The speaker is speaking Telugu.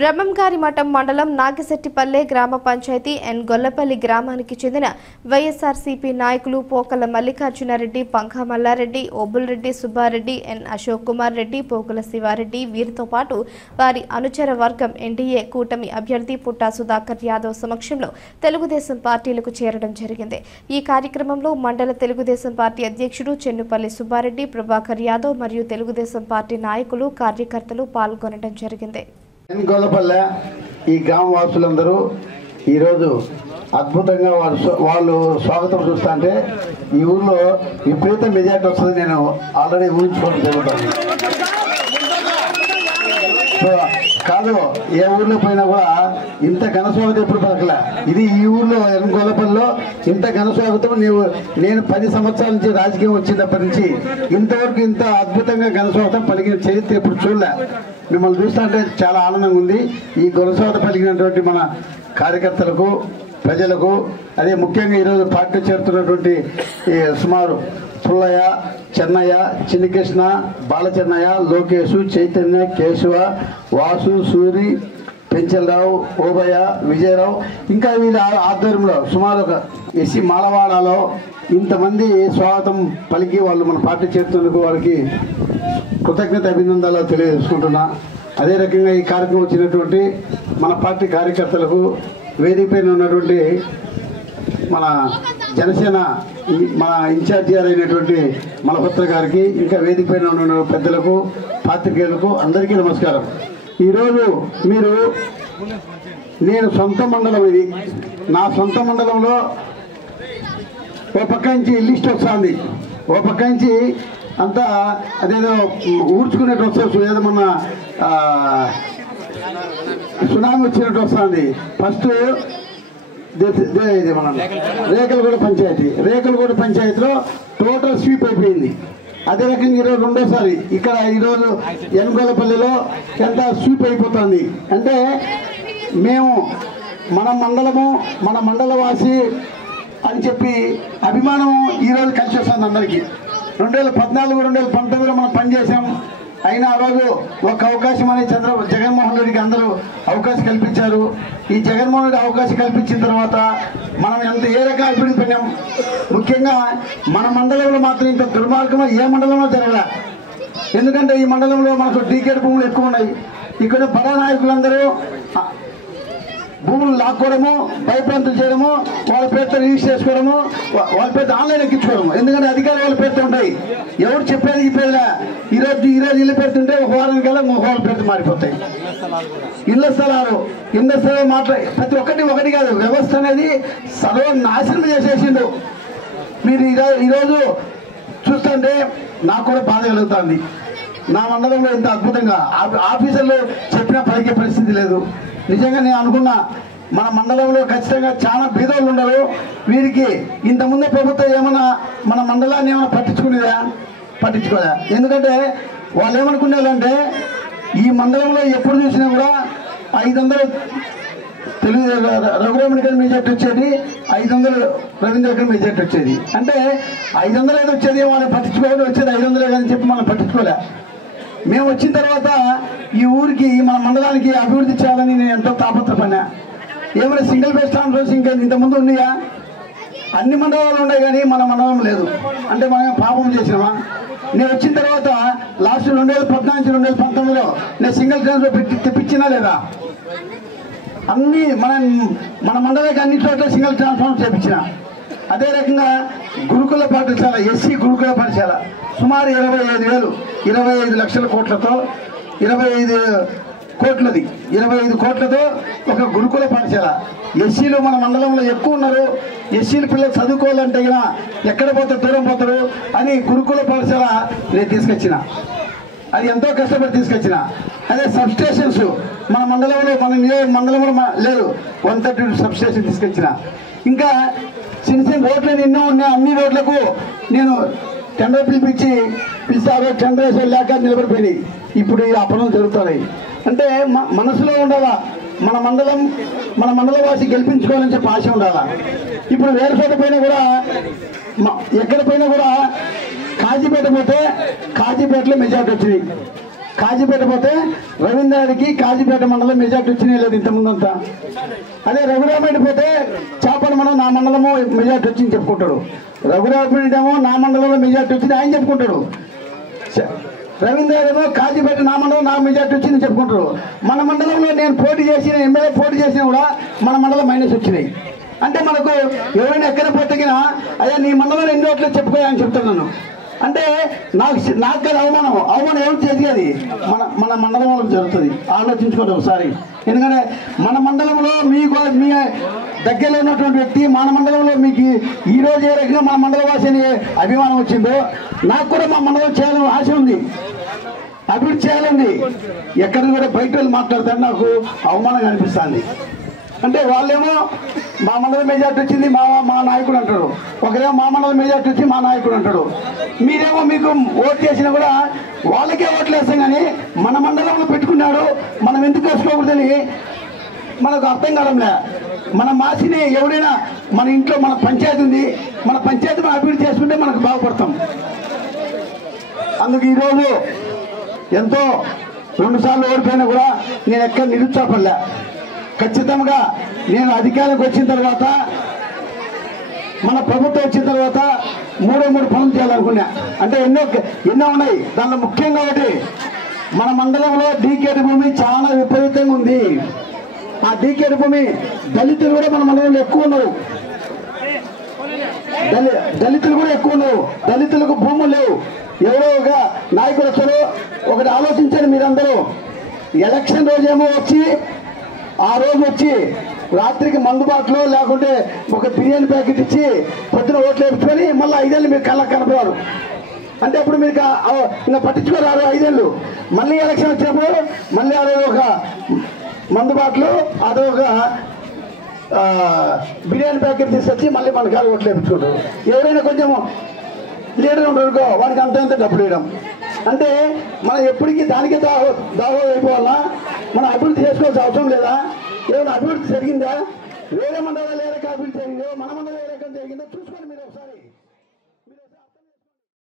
బ్రహ్మంగారి మఠం మండలం నాగిశెట్టిపల్లె గ్రామ పంచాయతీ ఎన్ గొల్లపల్లి గ్రామానికి చెందిన వైఎస్ఆర్సీపీ నాయకులు పోకల మల్లికార్జునారెడ్డి, పంకా మల్లారెడ్డి, ఓబుల్రెడ్డి సుబ్బారెడ్డి, ఎన్ అశోక్ కుమార్ రెడ్డి, పోకల శివారెడ్డి వీరితో పాటు వారి అనుచర వర్గం ఎన్డీఏ కూటమి అభ్యర్థి పుట్టా సుధాకర్ యాదవ్ సమక్షంలో తెలుగుదేశం పార్టీలకు చేరడం జరిగింది. ఈ కార్యక్రమంలో మండల తెలుగుదేశం పార్టీ అధ్యక్షుడు చెన్నుపల్లి సుబ్బారెడ్డి, ప్రభాకర్ యాదవ్ మరియు తెలుగుదేశం పార్టీ నాయకులు, కార్యకర్తలు పాల్గొనడం జరిగింది. గొల్లపల్లె ఈ గ్రామ వాసులందరూ ఈరోజు అద్భుతంగా వాళ్ళు స్వాగతం చూస్తుంటే ఈ ఊళ్ళో విపరీత మెజార్టీ వస్తుంది నేను ఆల్రెడీ ఊహించుకోవడం జరుగుతుంది. కాదు, ఏ ఊర్లో పోయినా కూడా ఇంత ఘనస్వాగతం ఎప్పుడు పలకలే. ఇది ఈ ఊర్లో గొల్లపల్లిలో ఇంత ఘనస్వాగతం నేను 10 సంవత్సరాల నుంచి రాజకీయం వచ్చినప్పటి నుంచి ఇంతవరకు ఇంత అద్భుతంగా ఘనస్వాగతం పలికిన చరిత్ర ఎప్పుడు చూడలే. మిమ్మల్ని చూస్తుంటే చాలా ఆనందంగా ఉంది. ఈ ఘనస్వాగతం పలికినటువంటి మన కార్యకర్తలకు, ప్రజలకు, అదే ముఖ్యంగా ఈరోజు పార్టీ చేరుతున్నటువంటి సుమారు పుల్లయ్య, చెన్నయ్య, చిన్నకృష్ణ, బాలచెన్నయ్య, లోకేష్, చైతన్య, కేశవ, వాసు, సూరి, పెంచలరావు, ఓబయ్య, విజయరావు, ఇంకా వీళ్ళ ఆధ్వర్యంలో సుమారు ఒక ఎస్సీ మాలవాడలో ఇంతమంది స్వాగతం పలికి వాళ్ళు మన పార్టీ చేరుతున్నందుకు వారికి కృతజ్ఞత అభినందనలు తెలియజేసుకుంటున్నా. అదే రకంగా ఈ కార్యక్రమం వచ్చినటువంటి మన పార్టీ కార్యకర్తలకు, వేదికపైన ఉన్నటువంటి మన జనసేన మన ఇన్ఛార్జి అయినటువంటి మలపత్ర గారికి, ఇంకా వేదికపైన ఉన్న పెద్దలకు, పాత్రికేయులకు అందరికీ నమస్కారం. ఈరోజు మీరు నేను సొంత మండలం, ఇది నా సొంత మండలంలో ఓ పక్క నుంచి లిస్ట్ వస్తుంది, ఓ పక్క నుంచి అంతా అదేదో ఊడ్చుకునేట్టు వస్తుంది, ఏదో మన సునామీ వచ్చినట్టు వస్తుంది. ఫస్ట్ ఇది మన రేకలగూడ పంచాయతీలో టోటల్ స్వీప్ అయిపోయింది. అదే రకంగా ఈరోజు రెండోసారి ఇక్కడ ఈరోజు ఎన్గొల్లపల్లిలో ఎంత స్వీప్ అయిపోతుంది అంటే మేము మన మండలము, మన మండలవాసి అని చెప్పి అభిమానం ఈరోజు కలిసి వస్తుంది అందరికీ. 2014, 2019లో మనం పనిచేసాం. అయినా ఆ రోజు ఒక అవకాశం అని జగన్మోహన్ రెడ్డికి అందరూ అవకాశం కల్పించారు. ఈ జగన్మోహన్ రెడ్డి అవకాశం కల్పించిన తర్వాత మనం ఏ రకంగా అభివృద్ధి పొందాం. ముఖ్యంగా మన మండలంలో మాత్రం ఇంత దుర్మార్గం ఏ మండలంలో జరగలే. ఎందుకంటే ఈ మండలంలో మనకు డీకేడ్ భూములు ఎక్కువ ఉన్నాయి. ఇక్కడ బడా నాయకులందరూ భూములు లాక్కోవడము, భయప్రాంతం చేయడము, వాళ్ళ పేరుతో రిజిస్టర్ చేసుకోవడము, వాళ్ళ పేరుతో ఆన్లైన్ ఎక్కించుకోవడము. ఎందుకంటే అధికారులు వాళ్ళ పేరుతో ఉంటాయి. ఎవరు చెప్పేది ఈ పేరులే. ఈరోజు ఇల్లు పెడుతుంటే ఒక వారానికి కల్లా వాళ్ళ పేరుతో మారిపోతాయి. ఇళ్ల స్థలాలు మాట్లాడి ప్రతి ఒకటి కాదు, వ్యవస్థ అనేది సర్వనాశనం చేసేసిండు. మీరు ఈరోజు చూస్తుంటే నాకు కూడా బాధ కలుగుతుంది. నా మండలంలో ఇంత అద్భుతంగా ఆఫీసర్లు చెప్పినా పలికే పరిస్థితి లేదు. నిజంగా నేను అనుకున్నా మన మండలంలో ఖచ్చితంగా చాలా బీదోళ్ళు ఉండరు. వీరికి ఇంతకుముందే ప్రభుత్వం ఏమన్నా మన మండలాన్ని ఏమైనా పట్టించుకోలే. ఎందుకంటే వాళ్ళు ఏమనుకునేదంటే ఈ మండలంలో ఎప్పుడు చూసినా కూడా 500 తెలుగు రఘురాముడి గారి మెజార్టీ వచ్చేది, 500 రవీంద్ర గారి మెజార్టీ వచ్చేది. అంటే 500 ఏదో వచ్చేది, వాళ్ళని పట్టించుకోవాలి, వచ్చేది 500 అని చెప్పి మనం పట్టించుకోలే. మేము వచ్చిన తర్వాత ఈ ఊరికి, మన మండలానికి అభివృద్ధి చేయాలని నేను ఎంతో తాపత్రపడినా. ఏమైనా సింగిల్ బెస్ట్ ట్రాన్స్ఫర్స్ ఇంకా ఇంతకుముందు ఉన్నాయా? అన్ని మండలాలు ఉన్నాయి కానీ మన మండలం లేదు. అంటే మనం పాపం చేసినామా? నేను వచ్చిన తర్వాత లాస్ట్ 2014 నుంచి 2019లో నేను సింగిల్ ట్రాన్స్ఫర్ తెప్పించినా లేదా? అన్ని మన మండలానికి అన్ని చోట్ల సింగిల్ ట్రాన్స్ఫార్మర్ చేయించిన. అదే రకంగా గురుకుల పాఠశాల, ఎస్సీ గురుకుల పాఠశాల సుమారు 25 లక్షల కోట్లతో 25 కోట్లతో ఒక గురుకుల పాఠశాల. ఎస్సీలు మన మండలంలో ఎక్కువ ఉన్నారు. ఎస్సీల పిల్లలు చదువుకోవాలంటే ఎక్కడ పోతారు, దూరం పోతారు అని గురుకుల పాఠశాల నేను తీసుకొచ్చిన. అది ఎంతో కష్టపడి తీసుకొచ్చిన. అదే సబ్ స్టేషన్స్ మన మండలంలో, మండలంలో లేదు, 132 సబ్ స్టేషన్ తీసుకొచ్చిన. ఇంకా చిన్న రోడ్లు ఎన్నో ఉన్నాయి. అన్ని రోడ్లకు నేను టెండర్ పిలిచారు. టెండర్ వేసే లేక నిలబడిపోయినాయి. ఇప్పుడు ఈ పనులు జరుగుతున్నాయి. అంటే మనసులో ఉండాలా, మన మండలవాసి గెలిపించుకోవాలని చెప్పి ఆశ ఉండాలా. ఇప్పుడు వేరే చోట పోయినా కూడా, ఎక్కడ పోయినా కూడా కాజీపేట పోతే కాజీపేటలో మెజార్టీ వచ్చింది. కాజీపేట పోతే రవీంద్రాడికి కాజీపేట మండలం మెజార్టీ వచ్చినాయి లేదు ఇంతకుముందంతా. అదే రఘురామరెడ్డి పోతే చాపడ మండలం నా మండలము మెజార్టీ వచ్చింది చెప్పుకుంటాడు. రఘురామరెడ్డి ఏమో నా మండలంలో మెజార్టీ వచ్చింది ఆయన చెప్పుకుంటాడు. రవీంద్ర ఏమో కాజీపేట నా మండలం నా మెజార్టీ వచ్చింది చెప్పుకుంటారు. మన మండలంలో నేను పోటీ చేసిన ఎమ్మెల్యే పోటీ చేసినా కూడా మన మండలం మైనస్ వచ్చినాయి. అంటే మనకు ఎవరైనా ఎక్కడ పోతగినా అయ్యా నీ మండలంలో ఎన్ని ఓట్లు చెప్పుకోయని చెప్తున్నాను. అంటే నాకు కదా అవమానం ఎవరు చేసేది మన మండలంలో జరుగుతుంది. ఆలోచించుకోండి ఒకసారి. ఎందుకంటే మన మండలంలో మీకు మీ దగ్గరలో ఉన్నటువంటి వ్యక్తి మన మండలంలో మీకు ఈరోజు ఏ రకంగా మన మండల వాసిని అభిమానం వచ్చిందో నాకు కూడా మా మండలం చేయాలని ఆశ ఉంది, అభివృద్ధి చేయాలండి. ఎక్కడ కూడా బయట వాళ్ళు మాట్లాడతారు నాకు అవమానంగా అనిపిస్తుంది. అంటే వాళ్ళేమో మా మండలం మెజార్టీ వచ్చింది మా నాయకుడు అంటాడు, ఒకరేమో మా మండలం మెజార్టీ వచ్చి మా నాయకుడు అంటాడు. మీరేమో మీకు ఓటు చేసినా కూడా వాళ్ళకే ఓట్లు వేస్తాం కానీ మన మండలంలో పెట్టుకున్నాడు మనం ఎందుకు వేసుకోకూడదని మనకు అర్థం కావడంలే. మన మాసిని ఎవరైనా మన ఇంట్లో మన పంచాయతీ ఉంది, మన పంచాయతీ మనం అభివృద్ధి చేసుకుంటే మనకు బాగుపడతాం. అందుకు ఈరోజు ఎంతో 2 సార్లు ఓడిపోయినా కూడా నేను ఎక్కడ నిరుత్సాహపడలే. ఖచ్చితంగా నేను అధికారంకి వచ్చిన తర్వాత మన ప్రభుత్వం వచ్చిన తర్వాత 3 పనులు చేయాలనుకున్నా. అంటే ఎన్నో ఉన్నాయి. దానిలో ముఖ్యంగా ఒకటి మన మండలంలో డీకేడ్ భూమి చాలా విపరీతంగా ఉంది. ఆ డీకేడ్ భూమి దళితులు కూడా మన మండలంలో ఎక్కువ ఉన్నారు. దళితులు కూడా ఎక్కువ ఉన్నారు. దళితులకు భూములు లేవు. ఎవరో ఒక నాయకుడు వచ్చారు. ఒకటి ఆలోచించండి మీరందరూ. ఎలక్షన్ రోజేమో వచ్చి ఆ రోజు వచ్చి రాత్రికి మందుబాటులో లేకుంటే ఒక బిర్యానీ ప్యాకెట్ ఇచ్చి పొద్దున ఓట్లు వేసుకొని మళ్ళీ 5 ఏళ్ళు మీరు కళ్ళకు కనపడారు. అంటే అప్పుడు మీరు ఇంకా పట్టించుకోరారు 5 ఏళ్ళు. మళ్ళీ ఎలక్షన్ వచ్చినప్పుడు మళ్ళీ ఆ రోజు ఒక మందుబాటులో అదొక బిర్యానీ ప్యాకెట్ తీసుకొచ్చి మళ్ళీ మన కాలు ఓట్లు వేయించుకుంటారు. ఎవరైనా కొంచెం లీడర్ ఉంటారుకో వాడికి అంత డబ్బులు వేయడం. అంటే మనం ఎప్పటికీ దానికే దావో అయిపోవాలా? మనం అభివృద్ధి చేసుకోవాల్సిన అవసరం లేదా? ఏమైనా అభివృద్ధి జరిగిందా? వేరే మండలాలు ఏ రకం అభివృద్ధి జరిగిందో మన మండలం ఏ రకం జరిగిందో చూసుకోండి మీరు.